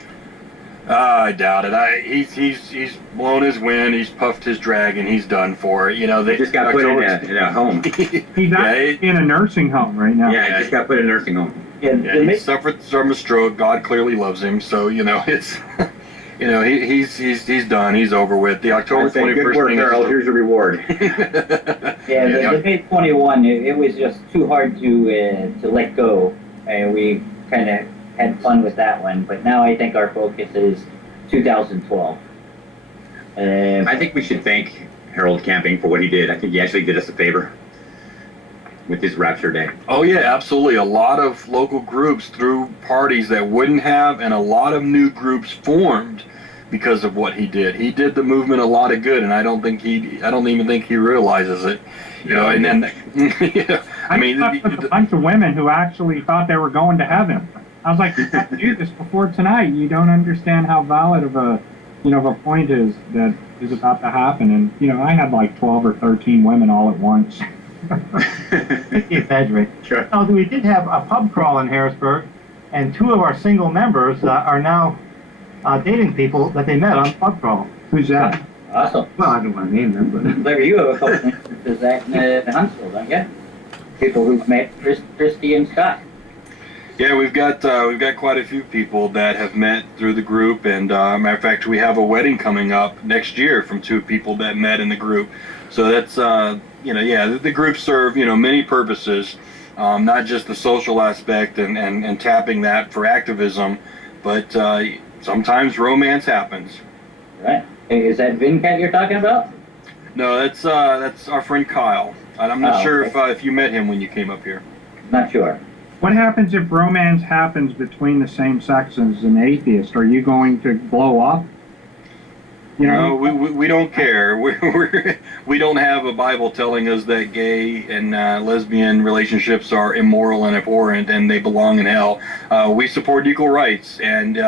I doubt it. He's blown his wind. He's puffed his dragon. He's done for it. You know, they Just got put in a home. He's actually in a nursing home right now. Yeah, he just got put in a nursing home. Yeah, he suffered from a stroke. God clearly loves him, so you know it's. You know, he's done. He's over with. The October 21st good work, thing. Earl. Here's your reward. Yeah, the May 21, it was just too hard to let go, and we kind of had fun with that one. But now I think our focus is 2012. I think we should thank Harold Camping for what he did. I think he actually did us a favor with his Rapture Day. Oh yeah, absolutely. A lot of local groups threw parties that wouldn't have, and a lot of new groups formed because of what he did. He did the movement a lot of good, and I don't even think he realizes it. You know, and then, yeah, I mean, a bunch of women who actually thought they were going to heaven. I was like, you have to do this before tonight. You don't understand how valid of a, of a point is that is about to happen. And, I had like 12 or 13 women all at once. Exaggerate. Sure. No, we did have a pub crawl in Harrisburg, and 2 of our single members are now dating people that they met on pub crawl. Who's that? Awesome. Well, I don't want to name them, but... Larry, you have a couple instances that in Huntsville, don't you? People who've met Christy and Scott. Yeah, we've got quite a few people that have met through the group, and matter of fact, we have a wedding coming up next year from 2 people that met in the group. So that's the groups serve many purposes, not just the social aspect and tapping that for activism, but sometimes romance happens. Right. Hey, is that Vincat you're talking about? No, that's our friend Kyle. And I'm not sure okay. if you met him when you came up here. Not sure. What happens if romance happens between the same sex as an atheist? Are you going to blow up? No, we don't care. We don't have a Bible telling us that gay and lesbian relationships are immoral and abhorrent and they belong in hell. We support equal rights, and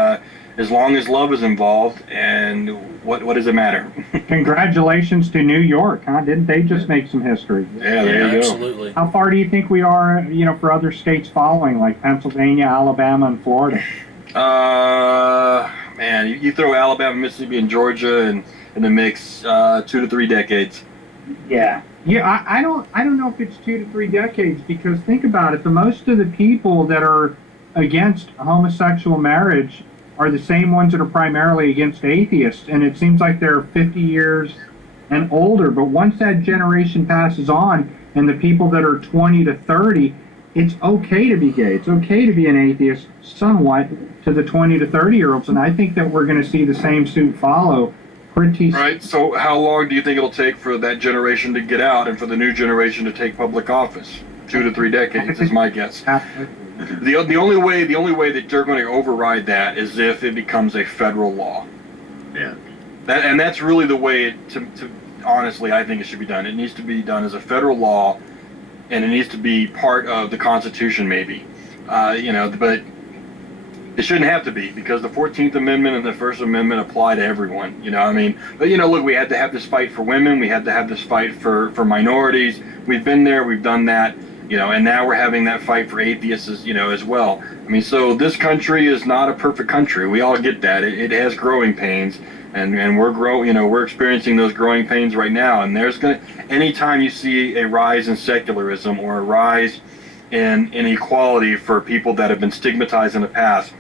as long as love is involved, and what does it matter? Congratulations to New York, huh? Didn't they just make some history? Yeah, there you go. Absolutely. How far do you think we are, for other states following, like Pennsylvania, Alabama, and Florida? Man, you throw Alabama, Mississippi, and Georgia in the mix, 2 to 3 decades. Yeah. Yeah, I don't know if it's 2 to 3 decades, because think about it. The most of the people that are against homosexual marriage are the same ones that are primarily against atheists, and it seems like they're 50 years and older. But once that generation passes on, and the people that are 20 to 30, it's okay to be gay. It's okay to be an atheist, somewhat, to the 20 to 30-year-olds, and I think that we're going to see the same suit follow pretty soon. Right. So how long do you think it'll take for that generation to get out and for the new generation to take public office? 2 to 3 decades is my guess. The only way that they're going to override that is if it becomes a federal law. Yeah. That's really the way to honestly, I think it should be done. It needs to be done as a federal law, and it needs to be part of the Constitution, maybe. But it shouldn't have to be, because the 14th Amendment and the First Amendment apply to everyone. But look, we had to have this fight for women. We had to have this fight for minorities. We've been there. We've done that. And now we're having that fight for atheists, as well. So this country is not a perfect country. We all get that. It has growing pains, and we're experiencing those growing pains right now. And anytime you see a rise in secularism or a rise in inequality for people that have been stigmatized in the past,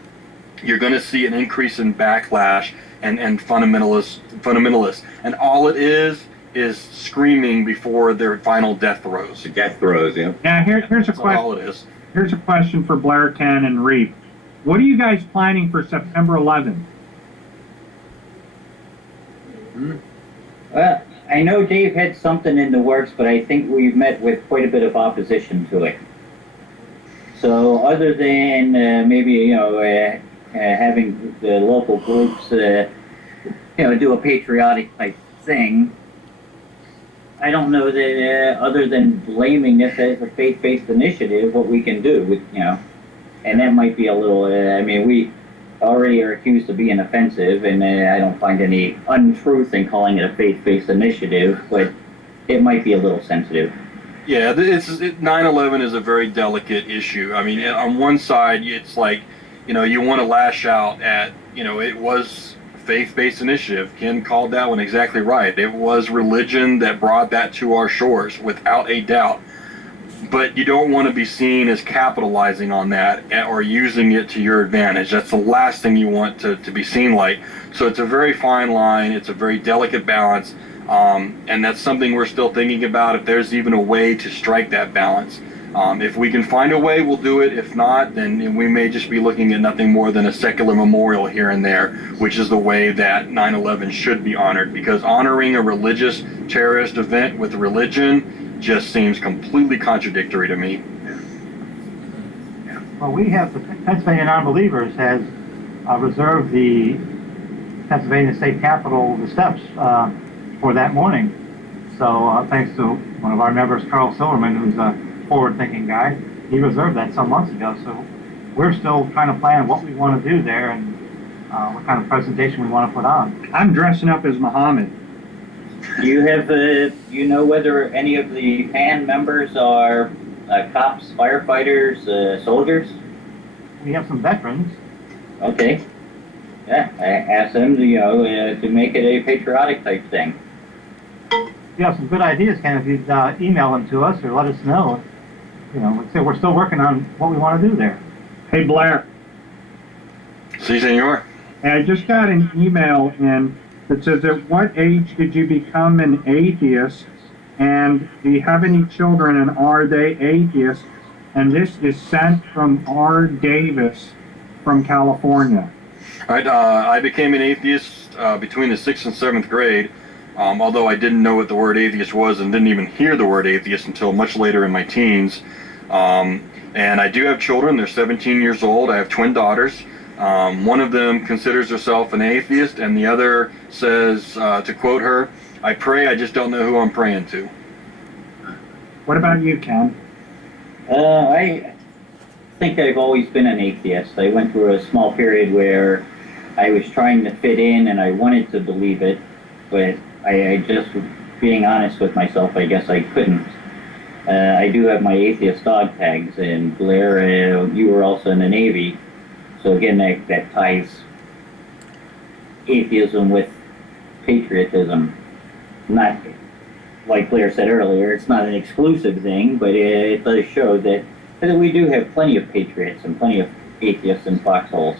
you're going to see an increase in backlash and fundamentalists. And all it is screaming before their final death throes. The death throes, yeah. Now, here's a That's question. all it is. Here's a question for Blair, Ken, and Reap. What are you guys planning for September 11th? Well, I know Dave had something in the works, but I think we've met with quite a bit of opposition to it. So other than maybe, having the local groups, do a patriotic type thing, I don't know that other than blaming this as a faith-based initiative, what we can do with, and that might be a little, we already are accused of being offensive, and I don't find any untruth in calling it a faith-based initiative, but it might be a little sensitive. Yeah, 9/11 is a very delicate issue. On one side, it's like, you want to lash out at, it was faith-based initiative. Ken called that one exactly right. It was religion that brought that to our shores, without a doubt. But you don't want to be seen as capitalizing on that or using it to your advantage. That's the last thing you want to be seen like. So it's a very fine line. It's a very delicate balance. And that's something we're still thinking about, if there's even a way to strike that balance. If we can find a way, we'll do it. If not, then we may just be looking at nothing more than a secular memorial here and there, which is the way that 9/11 should be honored, because honoring a religious terrorist event with religion just seems completely contradictory to me. Well, we have, the Pennsylvania Non-Believers has reserved the Pennsylvania State Capitol, the steps for that morning. So thanks to one of our members, Carl Silverman, who's a forward-thinking guy, he reserved that some months ago. So we're still trying to plan what we want to do there and what kind of presentation we want to put on. I'm dressing up as Muhammad. Do you have, you know whether any of the PAN members are cops, firefighters, soldiers? We have some veterans. Okay. Yeah, I asked them to, to make it a patriotic type thing. You have some good ideas, Ken, if you'd email them to us or let us know. You know, like I said, we're still working on what we want to do there. Hey, Blair. Si, senor. And I just got an email in that says, at what age did you become an atheist? And do you have any children, and are they atheists? And this is sent from R. Davis from California. All right, I became an atheist between the 6th and 7th grade, although I didn't know what the word atheist was and didn't even hear the word atheist until much later in my teens. And I do have children. They're 17 years old. I have twin daughters. One of them considers herself an atheist, and the other says, to quote her, "I pray, I just don't know who I'm praying to." What about you, Ken? I think I've always been an atheist. I went through a small period where I was trying to fit in and I wanted to believe it, but I just, being honest with myself, I guess I couldn't. I do have my atheist dog tags, and Blair, you were also in the Navy, so again, that ties atheism with patriotism. Not, like Blair said earlier, it's not an exclusive thing, but it does show that we do have plenty of patriots and plenty of atheists in foxholes.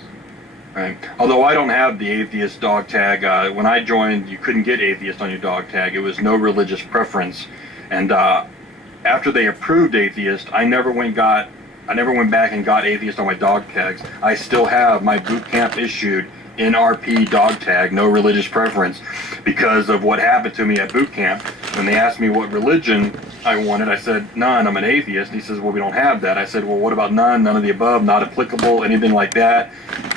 Right. Although I don't have the atheist dog tag. When I joined, you couldn't get atheist on your dog tag. It was no religious preference. And after they approved atheist, I never went back and got atheist on my dog tags. I still have my boot camp issued NRP dog tag, no religious preference, because of what happened to me at boot camp. When they asked me what religion I wanted, I said, none, I'm an atheist. And he says, well, we don't have that. I said, well, what about none, none of the above, not applicable, anything like that?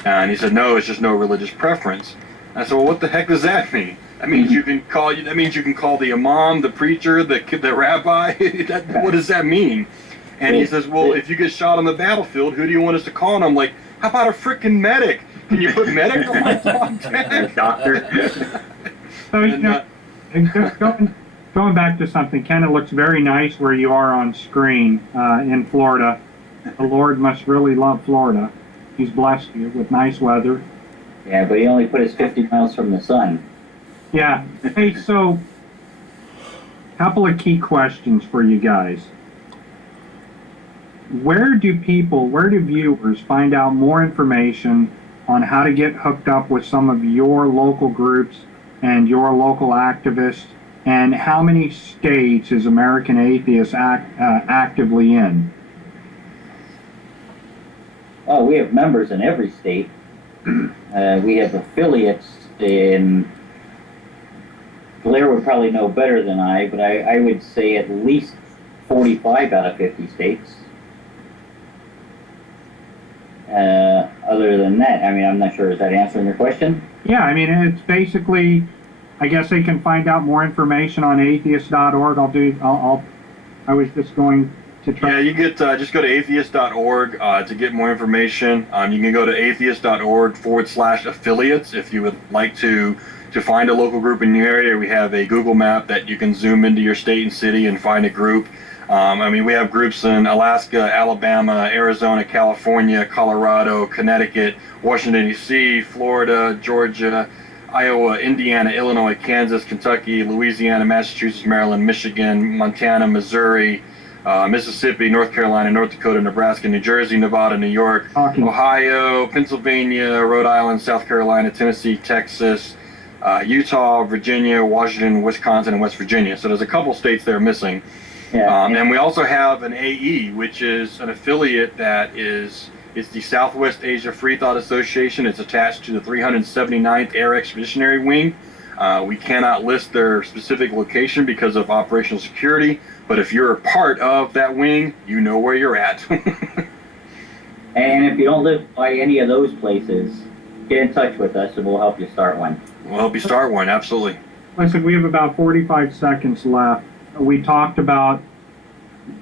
And he said, no, it's just no religious preference. I said, well, what the heck does that mean? That means you can call the imam, the preacher, the rabbi. What does that mean? And he says, well, if you get shot on the battlefield, who do you want us to call? And I'm like, how about a freaking medic? Can you put medic on my dog tag? Doctor. So, you know, just going back to something, Ken, it looks very nice where you are on screen in Florida. The Lord must really love Florida. He's blessed you with nice weather. Yeah, but he only put us 50 miles from the sun. Yeah. Hey, so, couple of key questions for you guys. Where do viewers find out more information on how to get hooked up with some of your local groups and your local activists? And how many states is American Atheists actively in? Oh, we have members in every state. We have affiliates in, Blair would probably know better than I, but I would say at least 45 out of 50 states. Other than that, I mean, I'm not sure, is that answering your question? Yeah, I mean, it's basically, I guess they can find out more information on atheist.org. I was just going to try. Yeah, you get, just go to atheist.org to get more information. You can go to atheist.org/affiliates if you would like to find a local group in your area. We have a Google map that you can zoom into your state and city and find a group. I mean, we have groups in Alaska, Alabama, Arizona, California, Colorado, Connecticut, Washington, D.C., Florida, Georgia, Iowa, Indiana, Illinois, Kansas, Kentucky, Louisiana, Massachusetts, Maryland, Michigan, Montana, Missouri, Mississippi, North Carolina, North Dakota, Nebraska, New Jersey, Nevada, New York, Ohio, Pennsylvania, Rhode Island, South Carolina, Tennessee, Texas, Utah, Virginia, Washington, Wisconsin, and West Virginia. So there's a couple states there missing. Yeah. And we also have an AE, which is an affiliate that it's the Southwest Asia Free Thought Association. It's attached to the 379th Air Expeditionary Wing. We cannot list their specific location because of operational security, but if you're a part of that wing, you know where you're at. And if you don't live by any of those places, get in touch with us and we'll help you start one. We'll help you start one. Absolutely. Listen, we have about 45 seconds left. We talked about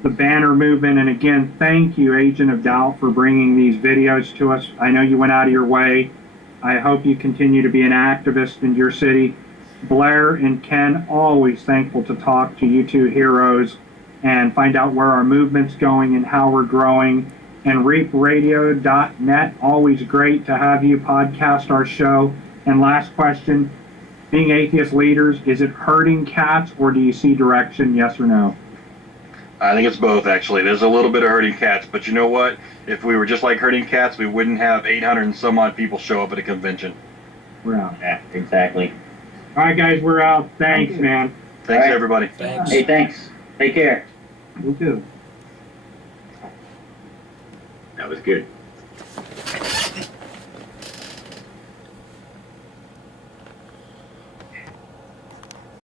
the banner movement, and again, thank you, Agent of Doubt, for bringing these videos to us. I know you went out of your way. I hope you continue to be an activist in your city. Blair and Ken, always thankful to talk to you two heroes and find out where our movement's going and how we're growing. And reapradio.net, always great to have you podcast our show. And last question, being atheist leaders, is it hurting cats or do you see direction, yes or no? I think it's both, actually. There's a little bit of herding cats, but you know what? If we were just like herding cats, we wouldn't have 800 and some odd people show up at a convention. We're out. Yeah, exactly. All right, guys, we're out. Thanks, Thank you. man. Thanks, All right. everybody. Thanks. Hey, thanks. Take care. You too. That was good.